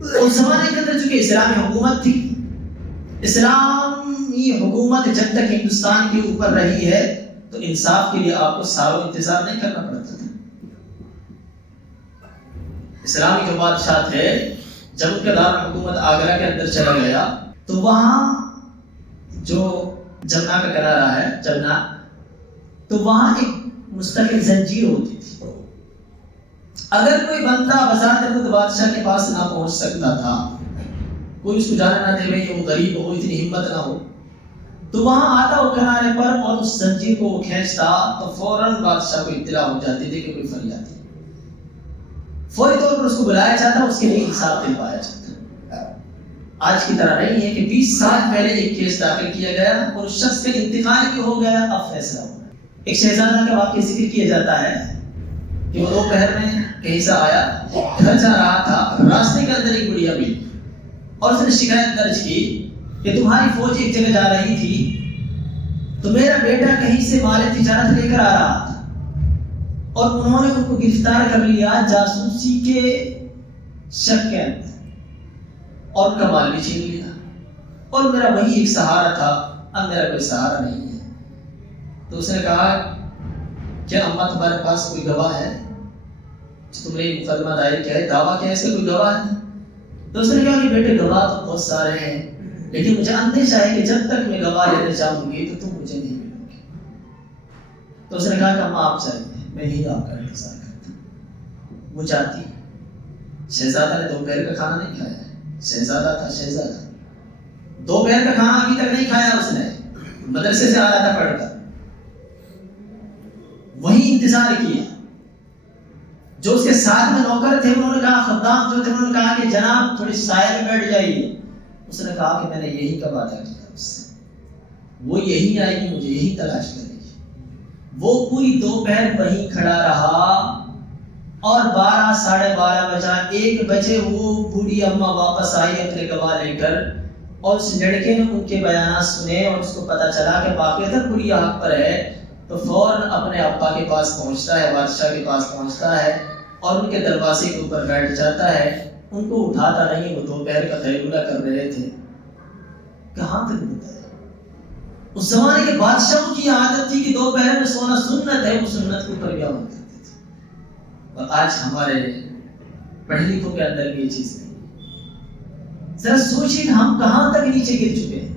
اس زمانے کے اندر چونکہ اسلامی حکومت تھی، اسلامی حکومت جب تک ہندوستان کے اوپر رہی ہے تو انصاف کے لیے آپ کو سالوں انتظار نہیں کرنا پڑتا تھا۔ اسلامی جو بادشاہ تھے جب ان کا دارالحکومت آگرہ کے اندر چلا گیا تو وہاں جو جمنا کا کنارہ ہے، جمنا، تو وہاں ایک مستقل زنجیر ہوتی تھی۔ اگر کوئی بندہ بذات خود بادشاہ کے پاس نہ پہنچ سکتا تھا، کوئی اس کو جانے نہ دے کہ وہ غریب ہو، اتنی ہمت نہ ہو، تو وہاں آتا وہ کنارے پر اور اس زنجیر کو وہ کھینچتا تو فوراً بادشاہ کو اطلاع ہو جاتی تھی کہ کوئی فریاد ہے، فوری طور پر اس کو بلایا جاتا، اس کے لیے انصاف دلوایا جاتا۔ آج کی طرح نہیں ہے کہ 20 سال پہلے ایک کیس داخل کیا گیا اور اس شخص کا انتقال بھی ہو گیا، اب فیصلہ ہو گیا۔ ایک شہزادہ کا واقعہ ذکر کیا جاتا ہے کہ وہ دوپہر میں کہیں سے آیا، گھر جا رہا تھا، راستے کے اندر ایک بڑھیا ملی اور اس نے شکایت درج کی کہ تمہاری فوج ایک جگہ جا رہی تھی تو میرا بیٹا کہیں سے مال تجارت لے کر آ رہا تھا اور انہوں نے ان کو گرفتار کر لیا جاسوسی کے شک کے اندر اور ان کا مال بھی چھین لیا اور میرا وہی ایک سہارا تھا، اب میرا کوئی سہارا نہیں ہے۔ تو اس نے کہا کیا اماں تمہارے پاس کوئی گواہ ہے جو تم نے مقدمہ دائر کیا ہے، دعویٰ کیا ہے، اس کا کوئی گواہ ہے؟ تو اس نے کہا کہ بیٹے گواہ تو بہت سارے ہیں لیکن مجھے اندیشہ ہے کہ جب تک میں گواہ لینے چاہوں گی تو تم مجھے نہیں ملو گے۔ تو اس نے کہا کہ اماں آپ چاہیے، میں نہیں آپ کا انتظار کرتا۔ وہ جاتی، شہزادہ نے دوپہر کا کھانا نہیں کھایا، شہزادہ تھا شہزادہ، دوپہر کا کھانا ابھی تک نہیں کھایا، اس نے مدرسے سے آ رہا تھا پڑھ کر، وہی انتظار کیا۔ جو اس کے ساتھ میں نوکر تھے انہوں نے کہا، خدام جو تھے انہوں نے کہا کہ جناب تھوڑی سائے میں بیٹھ جائیے۔ اس نے کہا کہ میں نے یہی کا وعدہ کیا اس سے، وہ یہی آئے گی، مجھے یہی تلاش کرے گی۔ وہ پوری دوپہر وہیں کھڑا رہا اور 12 ساڑھے 12 بجا، 1 بجے وہ بوڑھی اماں واپس آئی اپنے گواہ لے کر اور اس لڑکے نے ان کے بیانات سنے اور اس کو پتا چلا کہ باقاعدہ بوڑھی حق پر ہے تو فوراً اپنے ابا کے پاس پہنچتا ہے، بادشاہ کے پاس پہنچتا ہے اور ان کے دروازے کے اوپر بیٹھ جاتا ہے۔ ان کو اٹھاتا نہیں، وہ دوپہر کا خیلولہ کر رہے تھے۔ کہاں تک بتایا؟ اس زمانے کے بادشاہوں کی عادت تھی کہ دوپہر میں سونا سنت ہے، وہ سنت کے اوپر بھی عمل کرتے تھے، اور آج ہمارے پڑھے لکھوں کے اندر بھی یہ چیز نہیں۔ ذرا سوچیے کہ ہم کہاں تک نیچے گر چکے ہیں۔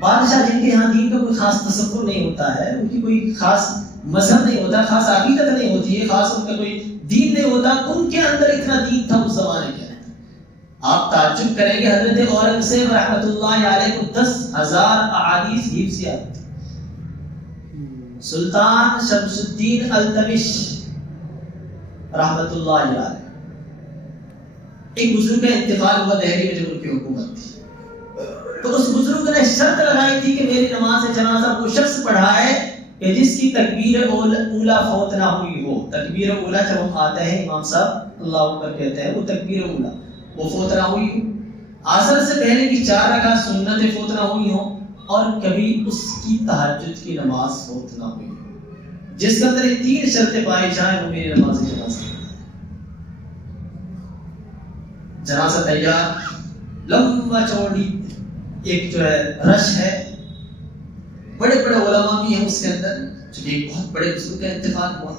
بادشاہ جن کے یہاں دین کا کوئی خاص تصور نہیں ہوتا ہے، ان کی کوئی خاص مذہب نہیں ہوتا، خاص عقیدت نہیں ہوتی ہے، خاص ان کا کوئی دین نہیں ہوتا، ان کے اندر اتنا دین تھا اس زمانے کے اندر۔ آپ تعجب کریں گے، حضرت اورنگزیب رحمۃ اللہ علیہ کو 10,000 احادیث حفظ یاد تھی۔ سلطان شمس الدین التمش رحمۃ اللہ علیہ، ایک بزرگ کا انتقال ہوا دہلی میں جب ان کی حکومت تھی، تو اس بزرگ نے شرط لگائی تھی کہ میری نماز جنازہ وہ شخص پڑھائے کہ جس کی تکبیر اولا فوت نہ ہوئی ہو۔ تکبیر اولا جب ہم آتے ہیں امام صاحب اللہ اکبر کہتے ہیں، وہ تکبیر اولا وہ فوت نہ ہوئی ہو، عصر سے پہلے کی 4 رکعت سنتیں فوت نہ ہوئی ہوں اور کبھی اس کی تہجد کی نماز فوت نہ ہوئی ہو۔ جس کے اندر یہ 3 شرطیں پائی جائیں وہ میری نماز جنازہ۔ جنازہ تیار، لمبا چوڑی ایک جو ہے رش ہے، بڑے بڑے علماء بھی ہیں اس کے اندر، چونکہ ایک بہت بڑے بزرگ کا انتقال ہوا۔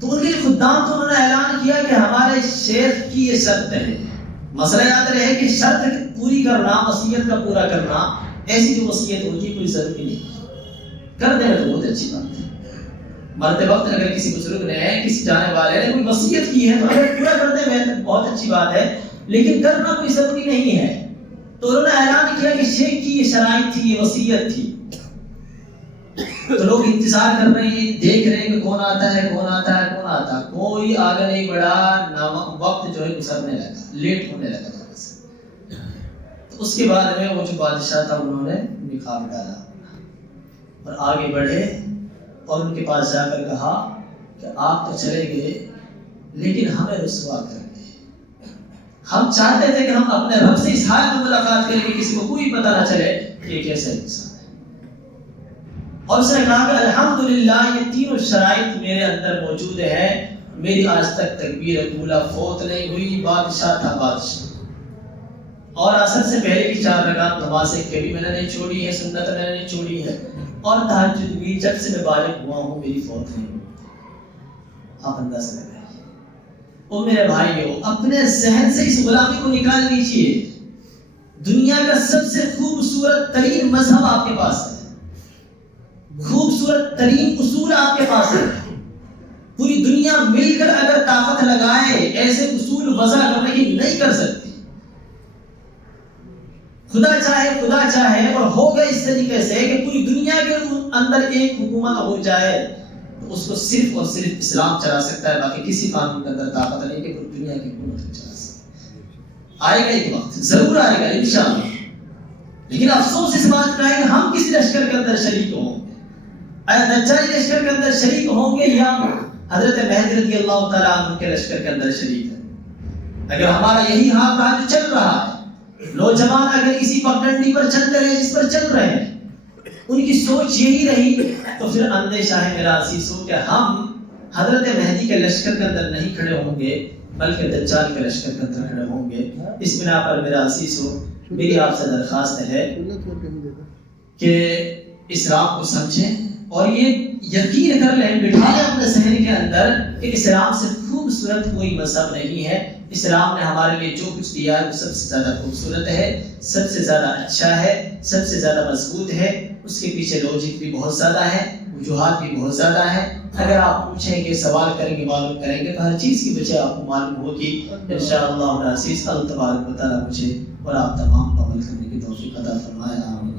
تو ان کے خدام تو انہوں نے اعلان کیا کہ ہمارے شیخ کی یہ شرط ہے، مسئلہ یاد رہے کہ شرط پوری کرنا، وصیت کا پورا کرنا، ایسی جو وصیت ہوتی ہے کوئی ضروری نہیں، کر دیں تو بہت اچھی بات ہے۔ مرتے وقت اگر کسی بزرگ نے، کسی جانے والے نے کوئی وصیت کی ہے تو اگر پورا کر دیں بہت اچھی بات ہے، لیکن کرنا کوئی ضروری نہیں ہے۔ تو انہوں نے اعلان کیا کہ شیخ کی یہ شرائط تھی، یہ وصیت تھی۔ تو لوگ انتظار کر رہے ہیں، دیکھ رہے ہیں کہ کون آتا ہے، کون آتا ہے، کون آتا ہے، کوئی آگے نہیں بڑھا، وقت جو ہے گزرنے لگا، لیٹ ہونے لگا۔ تو اس کے بعد میں وہ جو بادشاہ تھا انہوں نے نکال ڈالا اور آگے بڑھے اور ان کے پاس جا کر کہا کہ آپ تو چلے گئے لیکن ہمیں رسوا کر گئے۔ ہم چاہتے تھے کہ ہم اپنے رب سے اس حال میں ملاقات کریں کہ کسی کو کوئی پتہ نہ چلے کہ کیسا انسان ہے۔ اور اس نے کہا کہ الحمدللہ یہ 3 شرائط میرے اندر موجود ہے میری آج تک تکبیر اولا فوت نہیں ہوئی، بادشاہ تھا بادشاہ، اور عصر سے پہلے کی 4 رکعت نمازیں کبھی میں نے نہیں چھوڑی ہے، سنت میں نے نہیں چھوڑی ہے، اور تہجد بھی جب سے میں بالغ ہوا ہوں میری فوت نہیں ہوئی۔ آپ اندازہ لگائیے۔ او میرے بھائیو، اپنے ذہن سے اس غلامی کو نکال لیجئے۔ دنیا کا سب سے خوبصورت ترین مذہب آپ کے پاس ہے، خوبصورت ترین اصول آپ کے پاس ہے، پوری دنیا مل کر اگر طاقت لگائے ایسے اصول وضع کرنے کی نہیں کر سکتی۔ خدا چاہے اور ہوگا اس طریقے سے کہ پوری دنیا کے اندر ایک حکومت ہو جائے تو اس کو صرف اور صرف اسلام چلا سکتا ہے، باقی کسی قانون کے اندر طاقت نہیں کہ پوری دنیا کی حکومت کو چلا سکتا۔ آئے گا ایک وقت، ضرور آئے گا انشاءاللہ، لیکن افسوس اس بات کا ہے کہ ہم کسی لشکر کے اندر شریک ہوں گے، اے دجالی لشکر کے اندر شریک ہوں گے یا حضرت مہدی رضی اللہ تعالیٰ عنہ کے لشکر کے اندر شریک ہے۔ اگر ہمارا یہی حال آج چل رہا ہے، نوجوان اگر اسی پگڈنڈی پر چل رہے ہیں جس پر چل رہے ہیں، ان کی سوچ یہی رہی، تو پھر اندیشہ ہے میرا عزیزو کہ ہم حضرت مہدی کے لشکر کے اندر نہیں کھڑے ہوں گے بلکہ دجال کے لشکر کے اندر کھڑے ہوں گے۔ اس بنا پر میرا عزیزو میری آپ سے درخواست ہے کہ اسلام کو سمجھیں اور یہ یقین کر لیں، بٹھا لیں اپنے ذہن کے اندر کہ اسلام سے خوبصورت کوئی مذہب نہیں ہے۔ اسلام نے ہمارے لیے جو کچھ دیا ہے وہ سب سے زیادہ خوبصورت ہے، سب سے زیادہ اچھا ہے، سب سے زیادہ مضبوط ہے۔ اس کے پیچھے لوجک بھی بہت زیادہ ہے، وجوہات بھی بہت زیادہ ہے۔ اگر آپ پوچھیں گے، سوال کریں گے، معلوم کریں گے تو ہر چیز کی وجہ آپ کو معلوم ہوگی انشاءاللہ العزیز۔ اللہ تبارک و تعالیٰ مجھے اور آپ تمام کو عمل کرنے کی توفیق عطا فرمائے۔ آمین۔